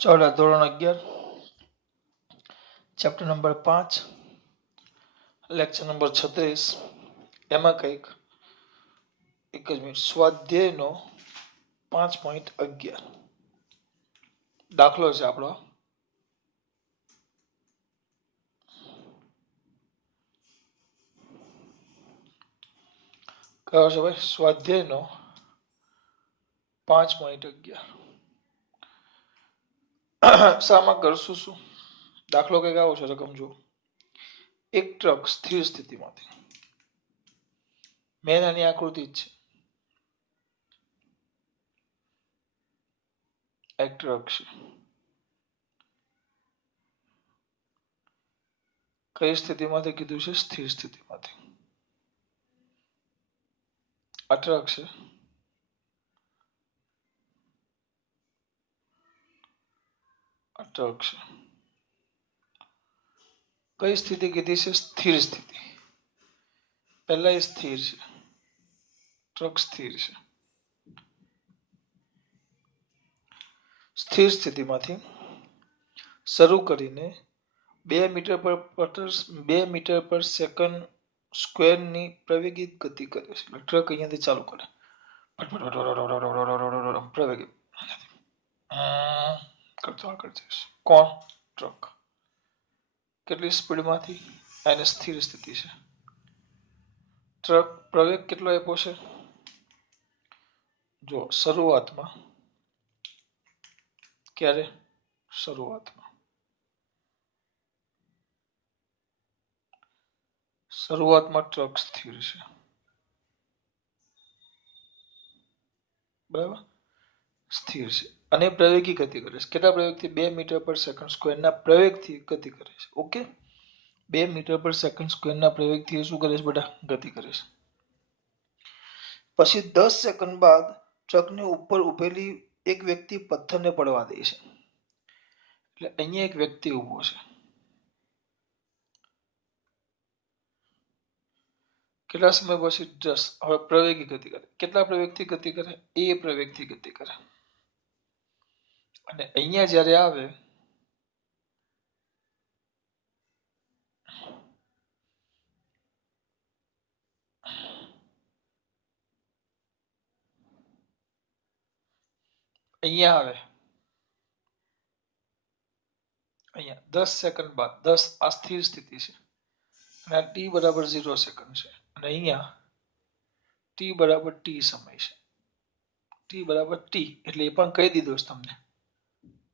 ચાલો ધોરણ 11 chapter number 5 lecture number 36 એમાં કંઈક એક જ મિનિટ સ્વાધ્યાયનો 5.11 દાખલો છે આપણો કયો છે ભાઈ સ્વાધ્યાયનો 5.11 શામાં કરશું શું દાખલો કંઈક આવો છે રકમ જુઓ એક ટ્રક સ્થિર સ્થિતિમાંથી મેન આની આકૃતિ જ છે એક ટ્રક છે કઈ સ્થિતિમાંથી કીધું છે સ્થિર સ્થિતિમાંથી આ ટ્રક છે આ ટ્રક છે કઈ સ્થિતિ કીધી છે સ્થિર સ્થિતિ પહેલા એ સ્થિર છે ટ્રક સ્થિર છે સ્થિર સ્થિતિમાંથી શરૂ કરીને 2 મીટર પર સેકન્ડ સ્ક્વેરની પ્રવેગિત ગતિ કરે છે ટ્રક અહીંયાથી ચાલુ કરે પ્રવેગિત કરતો આગળ જશે કોણ ટ્રક કેટલી સ્પીડમાંથી એને સ્થિર સ્થિતિ છે ટ્રક પ્રવેગ કેટલો આપ્યો છે જો શરૂઆતમાં ક્યારે શરૂઆતમાં ટ્રક સ્થિર છે બરાબર સ્થિર છે અને પ્રવેગી ગતિ કરે છે કેટલા પ્રવેગથી 2 મીટર પર સેકન્ડ સ્ક્વેરના પ્રવેગથી ગતિ કરે છે ઓકે 2 મીટર પર સેકન્ડ સ્ક્વેરના પ્રવેગથી શું કરે છે બેટા ગતિ કરે છે પછી 10 સેકન્ડ બાદ ટ્રકની ઉપર ઉભેલી એક વ્યક્તિ પથ્થરને પડવા દે છે એટલે અહીંયા એક વ્યક્તિ ઊભો છે કેટલા સમય પછી 10 હવે પ્રવેગી ગતિ કરે કેટલા પ્રવેગથી ગતિ કરે એ પ્રવેગથી ગતિ કરે અને અહીંયા જ્યારે આવે અહીંયા 10 સેકન્ડ બાદ 10 આ સ્થિર સ્થિતિ છે અને આ ટી બરાબર 0 સેકન્ડ છે અને અહીંયા ટી બરાબર ટી સમય છે ટી બરાબર ટી એટલે એ પણ કહી દીધું છે તમને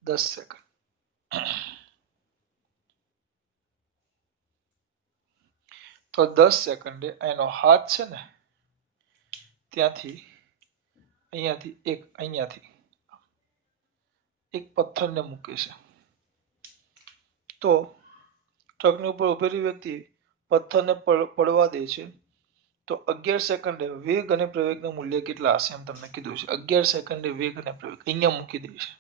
10 સેકન્ડ તો 10 સેકન્ડે એનો હાથ છે ને ત્યાંથી અહીંયાથી એક પથ્થરને મૂકે છે તો ટ્રકની ઉપર ઉભેલી વ્યક્તિ પથ્થરને પડવા દે છે તો 11 સેકન્ડે વેગ અને પ્રવેગનું મૂલ્ય કેટલા હશે એમ તમને કીધું છે 11 સેકન્ડે વેગ અને પ્રવેગ અહીંયા મૂકી દે છે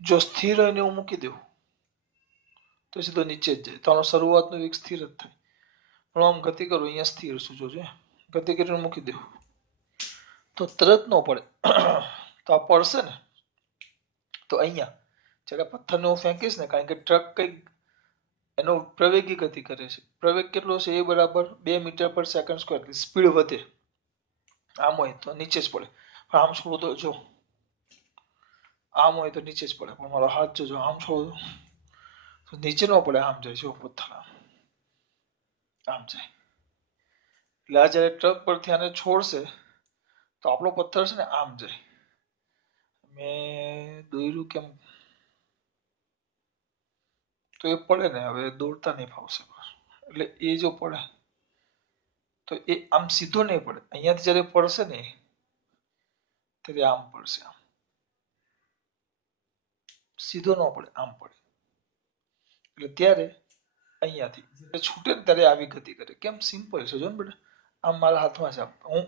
જો સ્થિર હોય ને હું મૂકી દઉં તો સીધો નીચે જ જાય તો આનો શરૂઆતનો વેગ સ્થિર જ થાય પણ આમ ગતિ કરું અહીંયા સ્થિર શું જોજે ગતિ કરીને મૂકી દઉં તો તરત ન પડે તો આ પડશે ને તો અહીંયા જ્યારે પથ્થરને હું ફેંકીશ ને કારણ કે ટ્રક કંઈક એનો પ્રવેગી ગતિ કરે છે પ્રવેગ કેટલો છે એ બરાબર 2 મીટર પર સેકન્ડ સ્ક્વેર સ્પીડ વધે આમ હોય તો નીચે જ પડે પણ આમ છોડો તો જો આમ હોય તો નીચે જ પડે પણ મારો હાથ જો આમ છોડો તો નીચે ન પડે આમ જાય જો પથ્થર આમ જાય એટલે આ જ્યારે ટ્રક પરથી આને છોડશે તો આપણો પથ્થર છે ને આમ જાય મેં દોર્યું કેમ તો એ પડે ને હવે દોડતા નહીં ફાવશે એટલે એ જો પડે તો એ આમ સીધો નહીં પડે અહીંયાથી જ્યારે પડશે ને ત્યારે આમ પડશે આમ સીધો ન પડે આમ પડે એટલે ત્યારે અહીંયાથી છૂટે ને ત્યારે આવી ગતિ કરે કેમ સિમ્પલ છે જો ને બેટા આમ મારા હાથમાં છે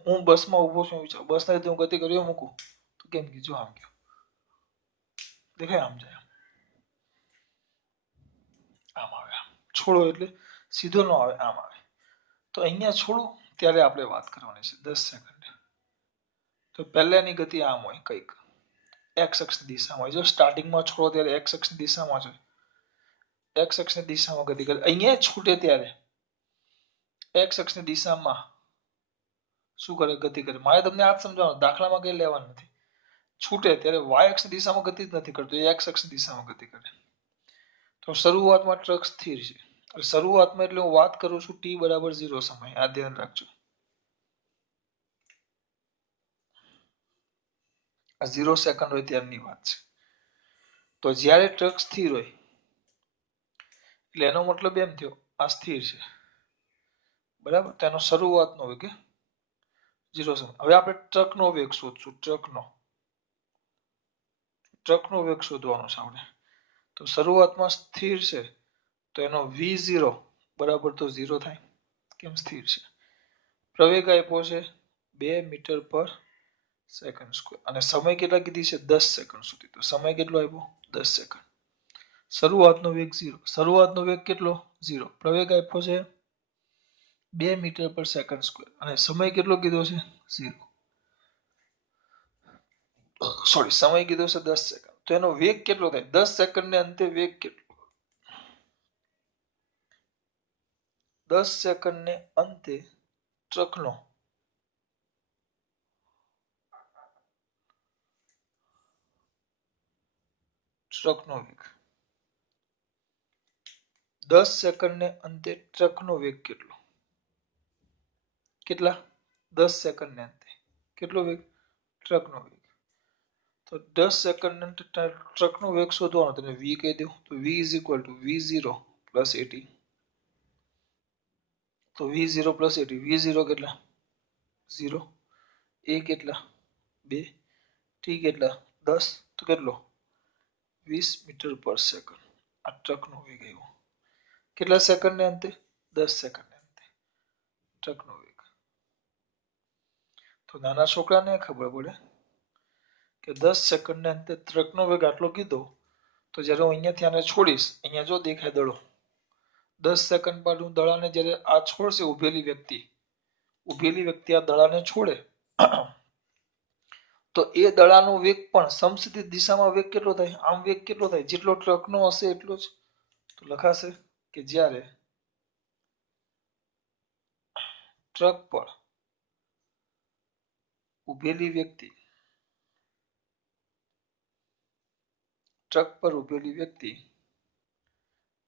હું બસમાં ઊભો છું બસના રીતે હું ગતિ કરી મૂકું તો કેમ કીધું આમ ગયો દેખાય આમ જાય આમ આવે આમ છોડો એટલે સીધો ન આવે આમ આવે તો અહીંયા છોડું ત્યારે આપણે વાત કરવાની છે 10 સેકન્ડ તો પહેલાની ગતિ આમ હોય કંઈક एक्स अक्षની દિશામાં જો સ્ટાર્ટિંગમાં છોડો ત્યારે એક્સ અક્ષની દિશામાં છે, એક્સ અક્ષની દિશામાં ગતિ કરે, અહીંયા છૂટે ત્યારે એક્સ અક્ષની દિશામાં શું કરે, ગતિ કરે. મારે તમને આ જ સમજાવવાનું, દાખલામાં કઈ લેવાનું નથી. છૂટે ત્યારે વાય અક્ષની દિશામાં ગતિ જ નથી કરતો, એ એક્સ અક્ષની દિશામાં ગતિ કરે. તો શરૂઆતમાં ટ્રક સ્થિર છે. શરૂઆતમાં એટલે હું વાત કરું છું ટી બરાબર 0 સમય, આ ધ્યાન રાખજો. આ 0 સેકન્ડ હોય ત્યારની વાત છે. તો જ્યારે ટ્રક સ્થિર હોય એટલે એનો મતલબ એમ થયો આ સ્થિર છે, બરાબર. તેનો શરૂઆતનો વેગ 0 સમય. હવે આપણે ટ્રકનો વેગ શોધશું. ટ્રકનો વેગ શોધવાનો છે આપણે. તો શરૂઆતમાં સ્થિર છે તો એનો v0 બરાબર તો 0 થાય. કેમ? સ્થિર છે. પ્રવેગ આપ્યો છે 2 મીટર પર સેકન્ડ સ્ક્વેર અને સમય કેટલા કીધી છે? 10 સેકન્ડ સુધી. તો સમય કેટલો આપ્યો? 10 સેકન્ડ. શરૂઆતનો વેગ 0. શરૂઆતનો વેગ કેટલો? 0. પ્રવેગ આપ્યો છે 2 મીટર પર સેકન્ડ સ્ક્વેર અને સમય કેટલો કીધો છે? 0. સોરી, સમય કીધો છે 10 સેકન્ડ. તો એનો વેગ કેટલો થાય? 10 સેકન્ડને અંતે વેગ કેટલો? 10 સેકન્ડને અંતે ટ્રકનો વેગ 10 સેકન્ડને અંતે ટ્રકનો વેગ કેટલો? કેટલા? 10 સેકન્ડને અંતે કેટલો વેગ? ટ્રકનો વેગ. તો 10 સેકન્ડને અંતે ટ્રકનો વેગ શોધવાનો, તેને v કહી દો. તો v is equal to v0 plus 80. તો v0 પ્લસ 80. v0 કેટલા? 0. a કેટલા? 2. t કેટલા? 10. તો કેટલો? 20 મીટર પર સેકન્ડ. આ ટ્રકનો વેગ આવ્યો. કેટલા સેકન્ડને અંતે? 10 સેકન્ડને અંતે ટ્રકનો વેગ. તો નાના છોકરાને ખબર પડે કે 10 સેકન્ડને અંતે ટ્રકનો વેગ આટલો કીધો, તો જ્યારે હું અહીંયાથી આને છોડીશ, અહીંયા જો દેખાય દડો, 10 સેકન્ડ બાદ હું દડાને જ્યારે આ છોડશે, ઉભેલી વ્યક્તિ આ દડાને છોડે તો એ દડાનો વેગ પણ સમસ્થિતિ દિશામાં વેગ કેટલો થાય? આમ વેગ કેટલો થાય? જેટલો ટ્રકનો હશે એટલો જ. તો લખાશે કે જ્યારે ટ્રક પર ઉભેલી વ્યક્તિ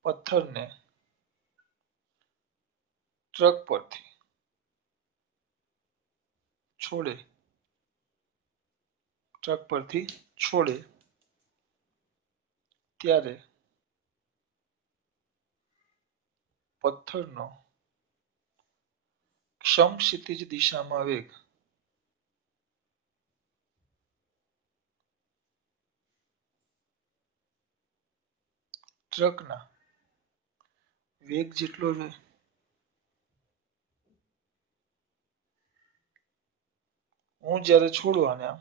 પથ્થરને ટ્રક પરથી છોડે ત્યારે પથ્થરનો સમક્ષિતિજ દિશામાં વેગ ટ્રકના વેગ જેટલો છે. હું જ્યારે છોડું આને આમ,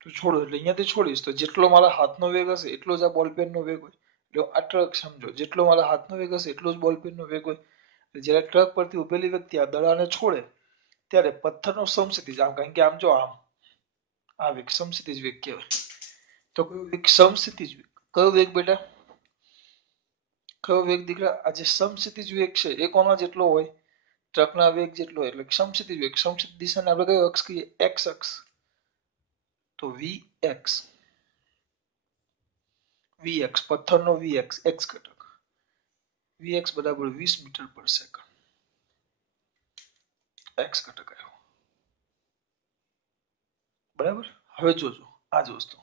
તો છોડો એટલે અહીંયાથી છોડીશ તો જેટલો મારા હાથનો વેગ હશે એટલો જ આ બોલપેનનો વેગ હોય. એટલે આ ટ્રક સમજો, જેટલો મારા હાથનો વેગ હશે એટલો જ બોલપેનનો વેગ હોય. જ્યારે ટ્રક પરથી ઉભેલી વ્યક્તિ આ દડાને છોડે ત્યારે પથ્થરનો સમસ્થિતિજ, આમ કારણ કે આમ જો આમ આ વેગ સમસ્થિતિજ વેગ કહેવાય. તો કયો વેગ? સમસ્થિતિજ વેગ. કયો વેગ બેટા? કયો વેગ દીકરા? આ જે સમસ્થિતિજ વેગ છે એ કોના જેટલો હોય? ટ્રકના વેગ જેટલો હોય. એટલે સમસ્થિતિજ વેગ. સમસ્થિતિ દિશાને આપણે કયો અક્ષ કહીએ? એક્સ અક્ષ. તો vx, પથ્થરનો vx, x ઘટક, vx બરાબર 20 મીટર પર સેકન્ડ. x ઘટક આવ્યો. બરાબર. હવે જોજો આ જ વસ્તુ,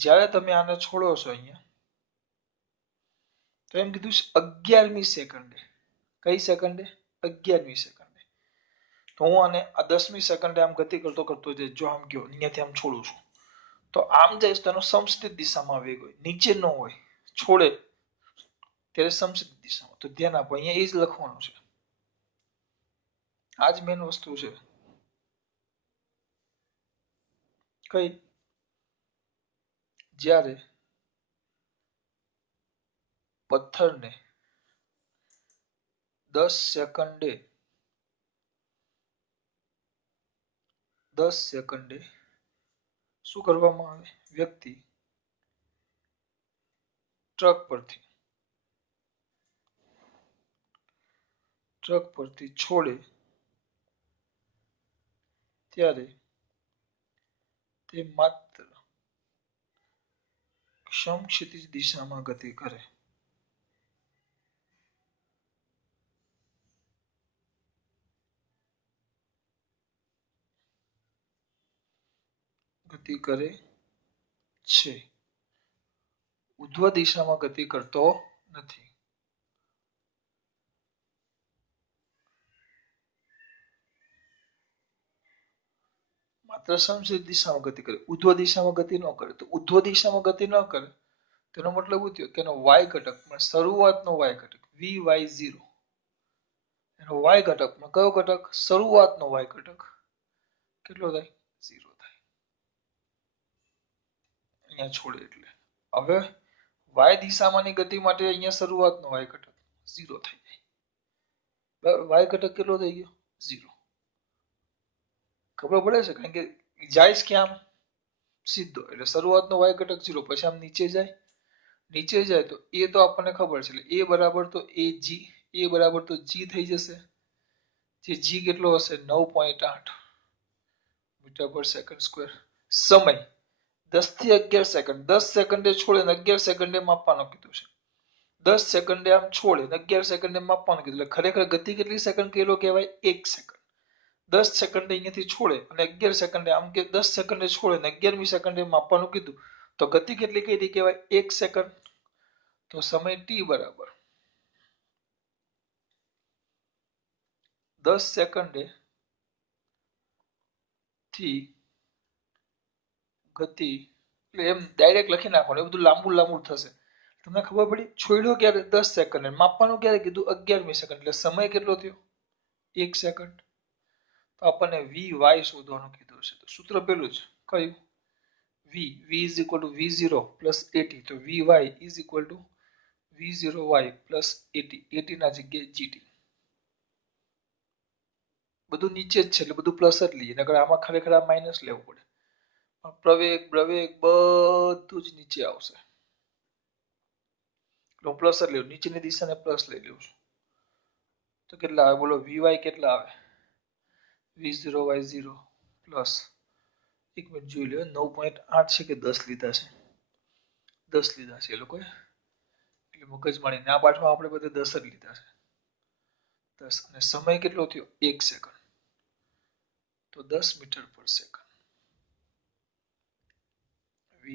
જ્યારે તમે આને છોડો છો અહીંયા, તો એમ કીધું 11મી સેકન્ડે. કઈ સેકન્ડે? 11મી સેકન્ડે. તો હું આને આ 10મી સેકન્ડે આમ ગતિ કરતો કરતો જઈશ. જો આમ ગયો, અહીંયાથી આમ છોડું છું, તો આમ જઈશ તો એનો સમસ્થિત દિશામાં વેગ હોય, નીચે ન હોય. છોડે ત્યારે સમસ્થિત દિશામાં. તો ધ્યાન આપો, અહીંયા એ જ લખવાનું છે. આ જ મેન વસ્તુ છે. કઈ? જ્યારે પથ્થરને 10 સેકન્ડે 10 સેકન્ડે શું કરવામાં આવે? વ્યક્તિ ટ્રક પરથી છોડે ત્યારે તે માત્ર સમક્ષિતિજ દિશામાં ગતિ કરે. ગતિ કરે છે. ઉધ્વ દિશામાં ગતિ કરતો નથી. માત્ર સમક્ષિતિજ દિશામાં ગતિ કરે. ઉધ્વ દિશામાં ગતિ ન કરે. તો ઉધ્વ દિશામાં ગતિ ન કરે તેનો મતલબ એવું થયો કે એનો y ઘટક શરૂઆતનો y ઘટક vy0 એનો y ઘટકમાં કયો ઘટક? શરૂઆતનો y ઘટક કેટલો થાય? 0 થાય. અહીંયા છોડે એટલે હવે y દિશામાંની ગતિ માટે અહીંયા શરૂઆતનો y ઘટક 0 થઈ જાય. બરાબર, y ઘટક કેટલો થઈ ગયો? 0. ખબર પડે છે? કારણ કે જાય છે ક્યાં? સીધો એટલે શરૂઆતનો y ઘટક 0 પછી આમ નીચે જાય તો એ તો આપણને ખબર છે એટલે a બરાબર તો a બરાબર તો g થઈ જશે. જે g કેટલો હશે? 9.8 મીટર પર સેકન્ડ સ્ક્વેર. સમય 10 થી 11 સેકન્ડ. 10 સેકન્ડે છોડે અને 11 સેકન્ડે માપવાનું કીધું છે. 10 સેકન્ડે આમ છોડે અને 11 સેકન્ડે માપવાનું કીધું એટલે ખરેખર ગતિ કેટલી સેકન્ડ કિલો કહેવાય? 1 સેકન્ડ. 10 સેકન્ડે અહીંયાથી છોડે અને 11 સેકન્ડે આમ કે 10 સેકન્ડે છોડે અને 11મી સેકન્ડે માપવાનું કીધું તો ગતિ કેટલી કીધી કહેવાય? 1 સેકન્ડ. તો સમય t બરાબર 10 સેકન્ડે થી ગતિ એટલે એમ ડાયરેક્ટ લખી નાખવાનું. એ બધું લાંબુ થશે. તમને ખબર પડી? છોડ્યો ક્યારે? 10 સેકન્ડ. માપવાનું ક્યારે કીધું? 11મી સેકન્ડ. એટલે સમય કેટલો થયો? 1 સેકન્ડ. તો આપણને vy શોધવાનું કીધું છે. તો સૂત્ર પેલું જ કયું? v is equal to v0 plus 80. તો vy is equal to v0y plus 80. 80 ના જગ્યાએ gt. બધું નીચે જ છે એટલે બધું પ્લસ જ લઈએ. નકર આમાં ખરેખર આ માઇનસ લેવું પડે. પ્રવેગ બધું જ નીચે આવશે. હું પ્લસ જ લઉં. નીચેની દિશાને પ્લસ લઈ લઉં છું. તો કેટલા આવે બોલો? vy કેટલા આવે? v0y0 પ્લસ 1 મિનિટ જોઈ લો. 9.8 છે કે 10 લીધા છે? 10 લીધા છે એ લોકોએ. એટલે મગજમારી ના પાઠમાં આપણે બધે 10 જ લીધા છે. 10 અને સમય કેટલો થયો? 1 સેકન્ડ. તો 10 મીટર પર સેકન્ડ. vy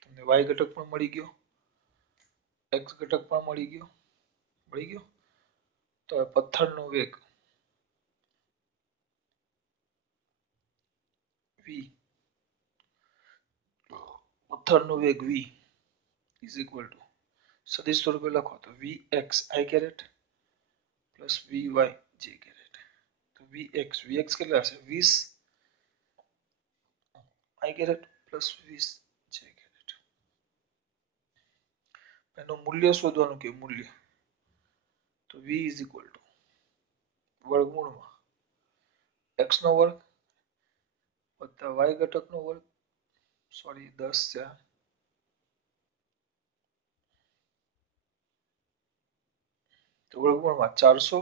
તમને y ઘટક પણ મળી ગયો, x ઘટક પણ મળી ગયો. તો હવે પથ્થરનો વેગ v is equal to સદિશ સ્વરૂપે લખો તો vx i caret plus vy j caret. તો vx કેટલા હશે? 20 i caret plus 20 j caret. એનું મૂલ્ય શોધવાનું કે મૂલ્ય તો v is equal to વર્ગમૂળમાં x નો વર્ગ વત્તા y ઘટકનો વર્ગ 10 છે તો વર્ગમૂળમાં 400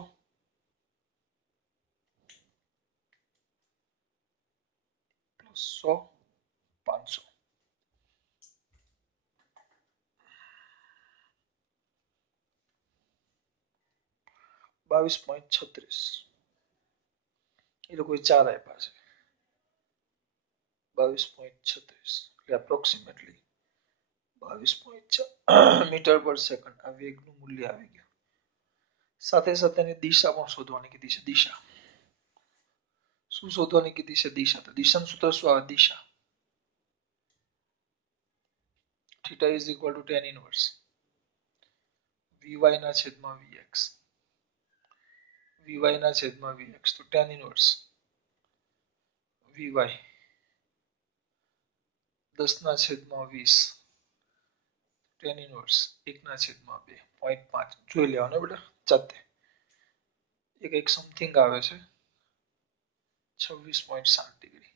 પ્લસ 100 500 22.36 એ લોકોએ 4 આપ્યા છે. 22.36 એટલે એપ્રોક્સિમેટલી 22 મીટર પર સેકન્ડ આ વેગનું મૂલ્ય આવી ગયું. સાથે સાથે એની દિશા પણ શોધવાની કીધી છે. દિશા શું શોધવાની કીધી છે? દિશા. તો દિશાનું સૂત્ર શું આવે? દિશા theta is equal to tan inverse vy ના છેદમાં vx. vy ના છેદમાં vx તો tan inverse vy 10 ના છેદમાં 20 tan inverse 1 ના છેદમાં 2 0.5 જોઈ લેવાનું બેટા જાતે. એક સમથિંગ આવે છે 26.7 ડિગ્રી.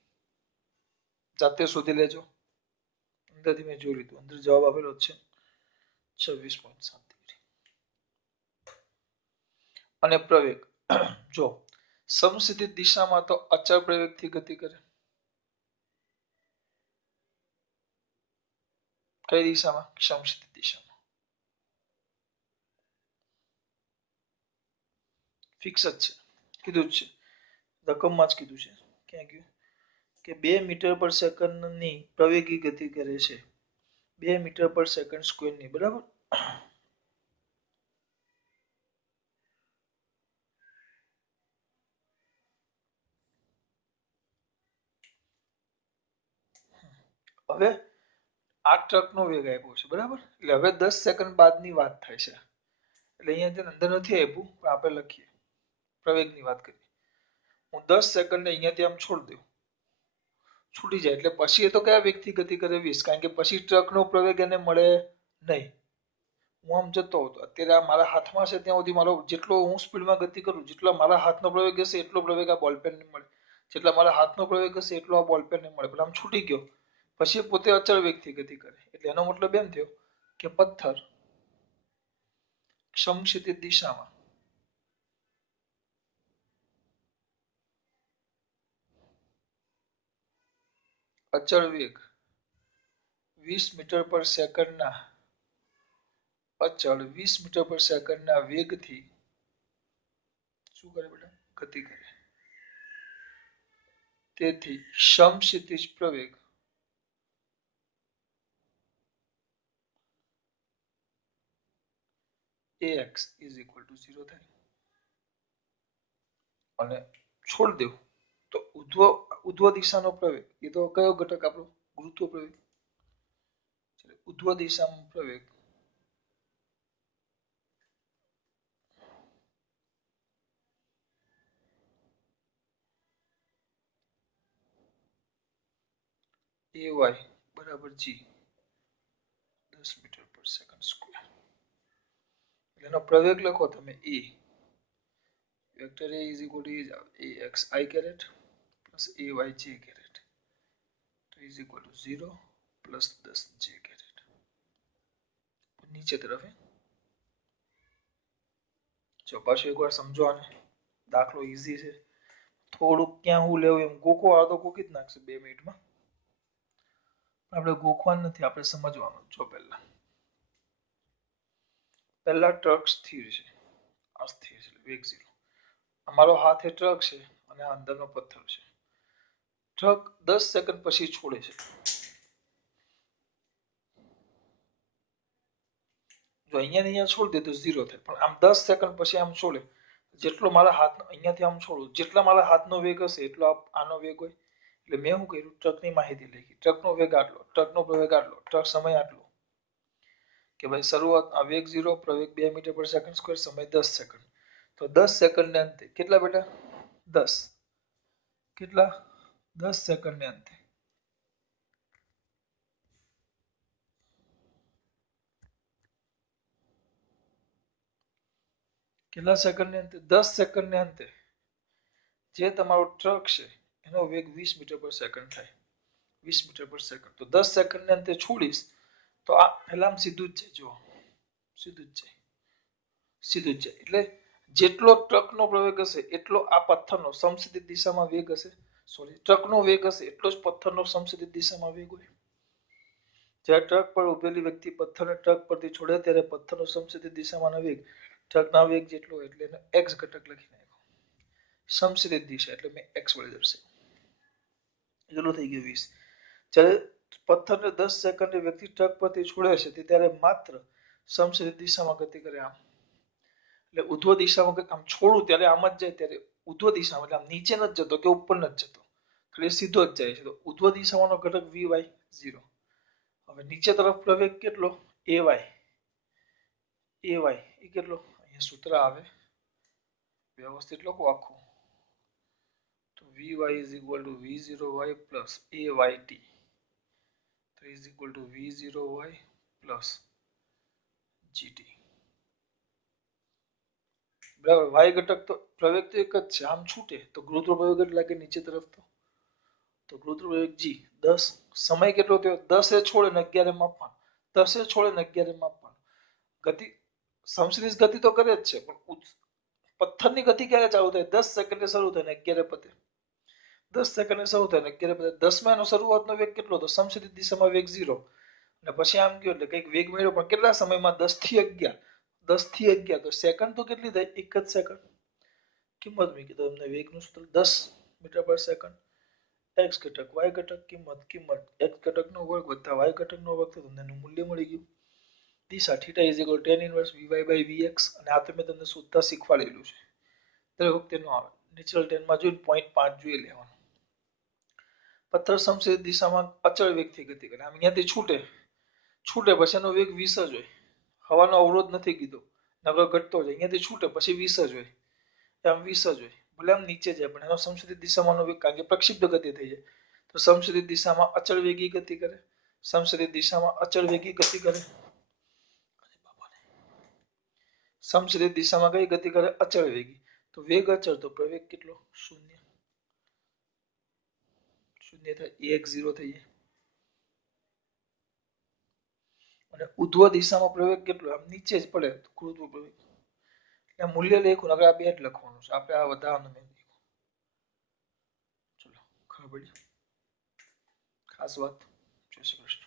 જાતે શોધી લેજો. અંદરથી મેં જોઈ લીધું, અંદર જવાબ આપેલો છે 26.7 ડિગ્રી. અને પ્રવેગ જો સમસ્થિતિ દિશામાં તો અચળ પ્રવેગથી ગતિ કરે. કઈ દિશામાં? સમસ્થિતિ દિશામાં. ફિક્સ જ છે, કીધું જ છે, રકમમાં જ કીધું છે. ક્યાં ગયું કે 2 મીટર/સેકન્ડની પ્રવેગી ગતિ કરે છે, 2 મીટર/સેકન્ડ ની, બરાબર. હવે આ ટ્રકનો વેગ આપ્યો છે, બરાબર. એટલે હવે 10 સેકન્ડ બાદની વાત થાય છે. એટલે અહીંયા અંદર નથી આપ્યું, પણ આપણે લખીએ પ્રવેગની વાત કરીએ. હું 10 સેકન્ડ અહીંયાથી આમ છોડી દઉં, છૂટી જાય એટલે પછી એ તો કયા વેગથી ગતિ કરે? 20, કારણ કે પછી ટ્રકનો પ્રવેગ એને મળે નહીં. હું આમ જતો હતો, અત્યારે આ મારા હાથમાં છે ત્યાં સુધી મારો જેટલો હું સ્પીડમાં ગતિ કરું, જેટલો મારા હાથનો પ્રવેગ હશે એટલો પ્રવેગ આ બોલપેનને મળે, જેટલા મારા હાથનો પ્રવેગ હશે એટલો આ બોલપેનને મળે. પણ આમ છૂટી ગયો પછી પોતે અચળ વેગથી ગતિ કરે. એટલે એનો મતલબ એમ થયો કે પથ્થર સમક્ષિતિજ દિશામાં અચળ વેગ 20 મીટર/સેકન્ડના અચળ 20 મીટર/સેકન્ડના વેગથી શું કરે બેટા? ગતિ કરે. તેથી સમક્ષિતિજ પ્રવેગ ax = 0 થાય. અને છોડ દેવું તો ઉધ્વ દિશાનો પ્રવેગ, એ તો કયો ઘટક આપણો? ગુરુત્વ પ્રવેગ. ઉધ્વ દિશામાં પ્રવેગ ay = g 10 મીટર/સેકન્ડ². એનો પ્રવેગ લખો તમે e. Vector a = axi caret plus ayj caret = 0 plus 10j caret. નીચે તરફ જો પાછું એકવાર સમજો આને. દાખલો ઈઝી છે, થોડુંક ક્યાં હું લેવું એમ ગોખો આ તો ગોખી જ નાખશે 2 મિનિટમાં. આપણે ગોખવાનું નથી, આપણે સમજવાનું. જો પહેલા ટ્રક સ્થિર છે, આ સ્થિર છે, વેગ 0. અમારો હાથ એ ટ્રક છે અને આ અંદરનો પથ્થર છે. ટ્રક 10 સેકન્ડ પછી છોડે છે. જો અહીંયા છોડી દે તો 0 થાય, પણ આમ 10 સેકન્ડ પછી આમ છોડે, જેટલો મારા હાથ અહીંયાથી આમ છોડું, જેટલા મારા હાથનો વેગ હશે એટલો આનો વેગ હોય. એટલે મેં શું કર્યું? ટ્રકની માહિતી લખી. ટ્રકનો વેગ આટલો, ટ્રકનો પ્રવેગ આટલો, ટ્રક સમય આટલો. કે ભાઈ શરૂઆત આ વેગ 0, પ્રવેગ 2 મીટર/સેકન્ડ², સમય 10 સેકન્ડ. તો 10 સેકન્ડને અંતે કેટલા બેટા? 10. કેટલા? 10 સેકન્ડને અંતે કેટલા સેકન્ડને અંતે? 10 સેકન્ડને અંતે જે તમારો ટ્રક છે એનો વેગ 20 મીટર/સેકન્ડ થાય. 20 મીટર/સેકન્ડ. તો 10 સેકન્ડને અંતે છોડીશ તો આ પહેલા આમ સીધું જ છે. જુઓ, સીધું જ છે, સીધું જ છે. એટલે જેટલો ટ્રકનો પ્રવેગ હશે એટલો આ પથ્થરનો સમસ્થિતિ દિશામાં વેગ હશે. સોરી, ટ્રકનો વેગ હશે એટલો જ પથ્થરનો સમસ્થિતિ દિશામાં વેગ હોય. જ્યારે ટ્રક પર ઉભેલી વ્યક્તિ પથ્થરને ટ્રક પરથી છોડે ત્યારે પથ્થરનો સમસ્થિતિ દિશામાંનો વેગ ટ્રકના વેગ જેટલો હોય. એટલે એનો x ઘટક લખી નાખ્યો. સમસ્થિતિ દિશા એટલે મેં x વડે દર્શાવ્યું. એટલું થઈ ગયું 20. જ્યારે પથ્થરને 10 સેકન્ડે વ્યક્તિ ટ્રક પરથી છોડે છે ત્યારે માત્ર સમસ્થિતિ દિશામાં ગતિ કરે. આમ એટલે ઉધ્વ દિશામાં આમ છોડું ત્યારે આમ જ જાય, ત્યારે ઉધ્વ દિશામાં એટલે આમ નીચે નથી જતો કે ઉપર નથી જતો, એટલે સીધો જ જાય છે. તો ઉધ્વ દિશામાંનો ઘટક vy 0. હવે નીચે તરફ પ્રવેગ કેટલો? ay. એ કેટલો? અહીંયા સૂત્ર આવે, વ્યવસ્થિત લખો આખું. તો vy = v0y plus ayt = v0y plus gt. બરાબર. વાય ઘટક તો પ્રવેગ તો એક જ છે, આમ છૂટે તો ગુરુત્વ પ્રવેગ જ લાગે નીચે તરફ. તો ગુરુત્વ પ્રવેગ જી 10. સમય કેટલો થયો? 10 છોડે ને 11 માપવાનું. 10 છોડે ને 11 માપવાનું. ગતિ સમશીનિશ ગતિ તો કરે જ છે, પણ પથ્થરની ગતિ ક્યારે ચાલુ થાય? 10 સેકન્ડે શરૂ થાય ને 11 પતે. 10 સેકન્ડે શરૂ થાય ને 11 પતે. 10માં એનો શરૂઆતનો વેગ કેટલો હતો? સમશીનિશ દિશામાં વેગ 0. અને પછી આમ ગયો એટલે કંઈક વેગ મેળવ્યો, પણ કેટલા સમયમાં? 10 થી 11. 10 થી 11 તો સેકન્ડ તો કેટલી થાય? એક જ સેકન્ડ. કિંમત મૂકી તો તમને વેગનું સૂત્ર 10 મીટર પર સેકન્ડ. એક્સ ઘટક વાય ઘટક કિંમત એક્સ ઘટકનો વર્ગ વત્તા વાય ઘટકનો વર્ગ, તો તમને એનું મૂલ્ય મળી ગયું. દિશા theta is equal tan inverse V by V X. અને આ તમે તમને શોધતા શીખવાડેલું છે. દર વખતે નો આવે. નેચરલ ટેનમાં જોઈને 0.5 જોઈ લેવાનું. પથ્થર સમશીતોષ દિશામાં અચળ વેગથી ગતિ કરે. આમ અહીંયાથી છૂટે પછી એનો વેગ 20 જ હોય. હવાનો અવરોધ નથી કીધો, નકર ઘટતો જાય. અહીંયાથી છૂટે પછી 20 જ હોય. આમ 20 જ હોય. ભલે આમ નીચે જાય પણ એનો સમશીતોષ દિશામાંનો વેગ, કારણ કે પ્રક્ષિપ્ત ગતિ થઈ જાય. તો સમશીતોષ દિશામાં અચળ વેગી ગતિ કરે. સમશીતોષ દિશામાં અચળ વેગી ગતિ કરે. સમશીતોષ દિશામાં કઈ ગતિ કરે? અચળ વેગી. તો વેગ અચળ તો પ્રવેગ કેટલો? 0. 0 થાય 1 0 થઈ જાય. અને ઉધ્વ દિશામાં પ્રવેગ કેટલો? આમ નીચે જ પડે તો ગુરુત્વ પ્રવેગ. એટલે મૂલ્ય લખ્યું, હવે આ બે જ લખવાનું છે. આપણે આ વધારવાનું નથી. ચલો ખબર પડી? ખાસ વાત. જય શ્રી કૃષ્ણ.